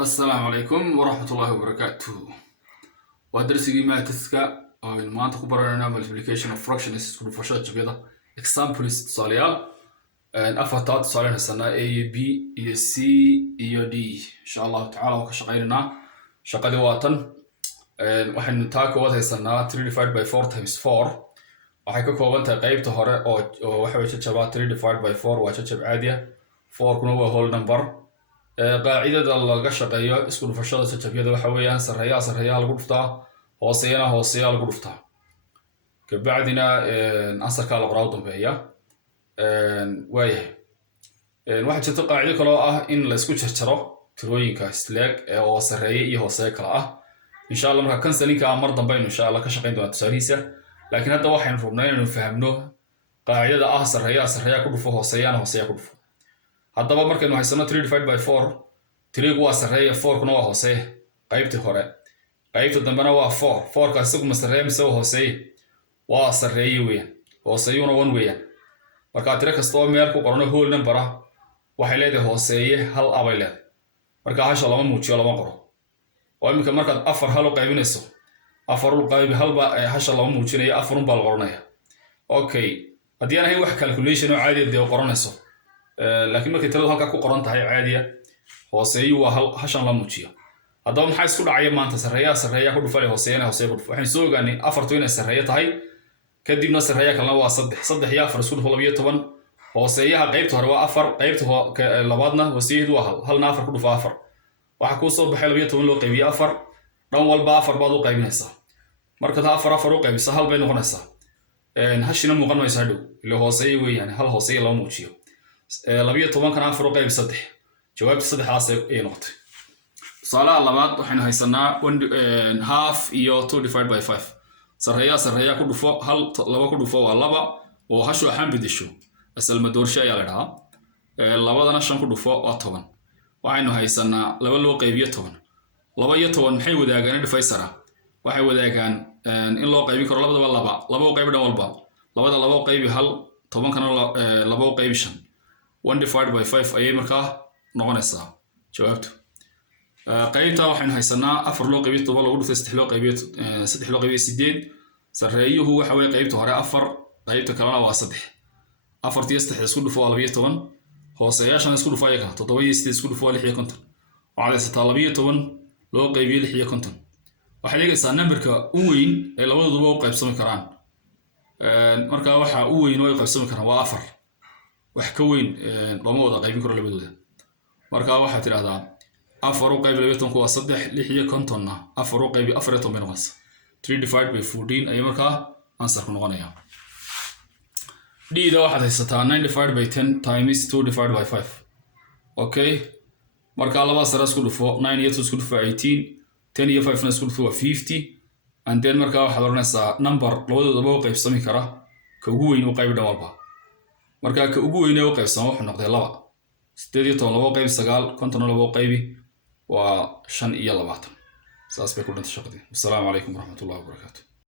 السلام عليكم ورحمة الله وبركاته. ودرسي ما تسكا ما أنت خبرنا multiplication of fractions كل فرشات جبيدة examples صالية أفتات صالين السنة A B E C E D إن شاء الله تعالى وكشغيرنا شقدي واتن وحن تاكو وده السنة 3 divided by 4 times 4 waxay ka kooban tahay qaybta hore oo waxa way jajabaa 3 divided by 4 waa jajab caadiya 4 kuna waa whole number qaacidada laga shaqeeyo isku dhufashada jajabyada waxa weeyaan sareeyaha lagu dhuftaa hooseeyaha lagu dhuftaa ka bacdina asarka la qoraa dambeeya waxa jirta qaacido kale oo ah in la isku jarjaro tirooyinka isleeg oo sareeya iyo hooseeya kala ah insha Allah marka cancelinka mar dambe insha Allah ka shaqeyn doona tusaalihiisa laakiin hadda waxaan rabnaa inaan fahamno qaacidada ah sareeya ku dhufo hooseeyaha ku dhufo haddaba markaynu haysano 3 divided by 4 3 waa sareeya 4 kuna waa hooseeya qaybtii hore qaybta dambena waa 4 kaas isagu ma sareeya mise waa hooseeya waa sareeya weeyaan hooseeyuna 1 weeyaan marka tiro kasta oo meel ku qoran whole number ah waxay leedahay hooseeya hal abay leedahay marka hasha lama muujiyo lama qoro oo imika markaad 4 hal u qaybinayso 4 u qayb halba hasha lama muujinayo 4 baa la qoranaya okay haddii aan ahayn wax calculation oo caadi ah qoranayso laakiin markay tiradu halka ku qoran tahay caadiya hooseeyu waa hashan la muujiyo haddaba maxay isku dhacaya maanta sareeya ku dhufay hooseeyana ku dhufay waxaan soo ogaanay afartu inay sareeya tahay kadibna sareeya kalena waa 3 iyo 4 isku dhufo 12 hooseeyaha qaybta hore waa 4 qaybta labaadna hooseeyadu waa halna 4 ku dhufo 4 waxa ku soo baxay 12 loo qaybiyo 4 dhan walba 4 baad u qaybinaysaa marka 4 u qaybisa hal bay noqonaysaa hashina muuqan mayso hadhow ila hooseeyo weeyaan hal hooseeya loo muujiyo 12 kana 4 u qayb 3 jawaabta 3 ay noqotay salaha labaad waxaynu haysanaa half iyo 2 divided by 5 sareeya ku dhufo hal laba ku dhufo waa laba oo hashu ahaan bedesho asal madoorsho ayaa la dhahaa labadana 5 ku dhufo waa 10 waxaynu haysanaa laba loo qaybiyo 10 laba iyo 10 maxay wadaagaan difaysara waxay wadaagaan in loo qaybin karo labadaba laba u qayb dhan walba laba u qaybi hal 10 kana laba u qaybi 5 1 divided by 5 ayay markaa noqonaysaa jawaabtu qaybta waxaan haysanaa 4 loo qaybiyo 7 lagu dhufay 3 loo qaybiyo 8 sareeyuhu waxa way qaybta hore 4 qaybta kalena waa 3 4 iyo 3 isku dhufo 12 hooseeyaashan isku dhufo ayaga 7 iyo 8 isku dhufo 56 waxaad haysataa 12 loo qaybiyo 56 waxay leegaysaa numberka u weyn ee labadooduba u qaybsami karaan marka waxa u weyn oo ay qaybsami karaan waa 4 wax ka weyn lama wada qaybin karo labadooda marka waxa tiraahdaa 4 u qayb 12 waa 3 6 iyo 50 4 u qayb 14 bay noqonaysaa 3 divided by 14 ay markaa answer ku noqonaya d-da waxaad haysataa 9 divided by 10 times 2 divided by 5 okay marka laba sare isku dhufo 9 iyo 2 isku dhufo 18 10 iyo 5 isku dhufo 50 and then marka waxaad oranaysaa number labadooda u qaybsami kara ka ugu weyn u qayb dhan walba marka ka ugu weyn oo qaybsan wuxuu noqday 2 8 labo qayb 9 50 labo qaybi waa 5 iyo 20 saas bay ku dhintay shaqadii. Assalaamu calaykum waraxmatullaahi wabarakaatuh.